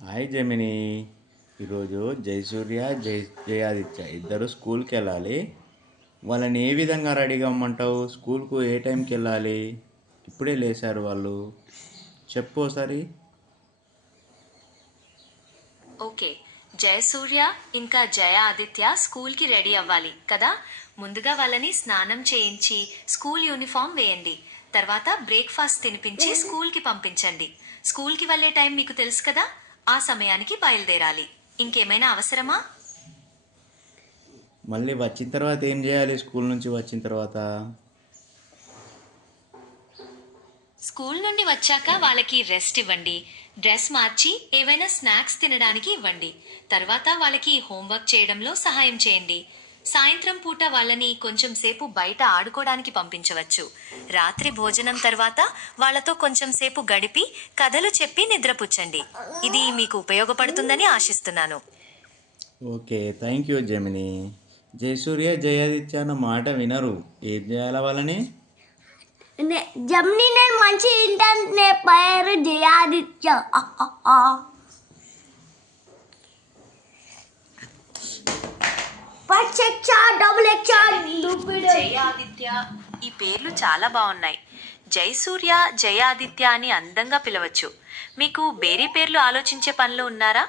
Hi Gemini. ఈరోజు జయసూర్య జయాదిత్య ఇద్దరు స్కూల్కి వెళ్ళాలి. వాళ్ళని ఏ విధంగా రెడీగా ఇమ్మంటావు? స్కూల్కు ఏ టైంకి వెళ్ళాలి? ఇప్పుడే లేచారు వాళ్ళు. చెప్పు ఒకసారి. ఓకే. జయసూర్య ఇంకా జయ ఆదిత్య స్కూల్కి రెడీ అవ్వాలి కదా. ముందుగా వాళ్ళని స్నానం చేయించి స్కూల్ యూనిఫామ్ వేయండి. తర్వాత బ్రేక్ఫాస్ట్ తినిపించి స్కూల్కి పంపించండి. స్కూల్కి వెళ్ళే టైం మీకు తెలుసు కదా, ఆ సమయానికి బయలుదేరాలి. ఇంకేమైనా అవసరమా? మళ్ళీ వచ్చిన తర్వాత ఏం చేయాలి? స్కూల్ నుంచి వచ్చిన తర్వాత స్కూల్ నుండి వచ్చాక వాళ్ళకి రెస్ట్ ఇవ్వండి. డ్రెస్ మార్చి ఏవైనా స్నాక్స్ తినడానికి ఇవ్వండి. తర్వాత వాళ్ళకి హోంవర్క్ చేయడంలో సహాయం చేయండి. సాయంత్రం పూట వాళ్ళని కొంచెం సేపు బయట ఆడుకోవడానికి పంపించవచ్చు. రాత్రి భోజనం తర్వాత వాళ్ళతో కొంచెం సేపు గడిపి కథలు చెప్పి నిద్రపుచ్చండి. ఇది మీకు ఉపయోగపడుతుందని ఆశిస్తున్నాను. Okay, thank you Gemini. Jayasurya Jayaditya అన్న మాట వినరు. ఏం చేయాలి వాళ్ళని? జమ్ని నేను మంచి ఇంటర్నెట్ నేర్పారు జయాదిత్య. జయ ఆదిత్య, ఈ పేర్లు చాలా బాగున్నాయి. జయసూర్య జయ ఆదిత్య అని అందంగా పిలవచ్చు. మీకు బేరీ పేర్లు ఆలోచించే పనిలో ఉన్నారా?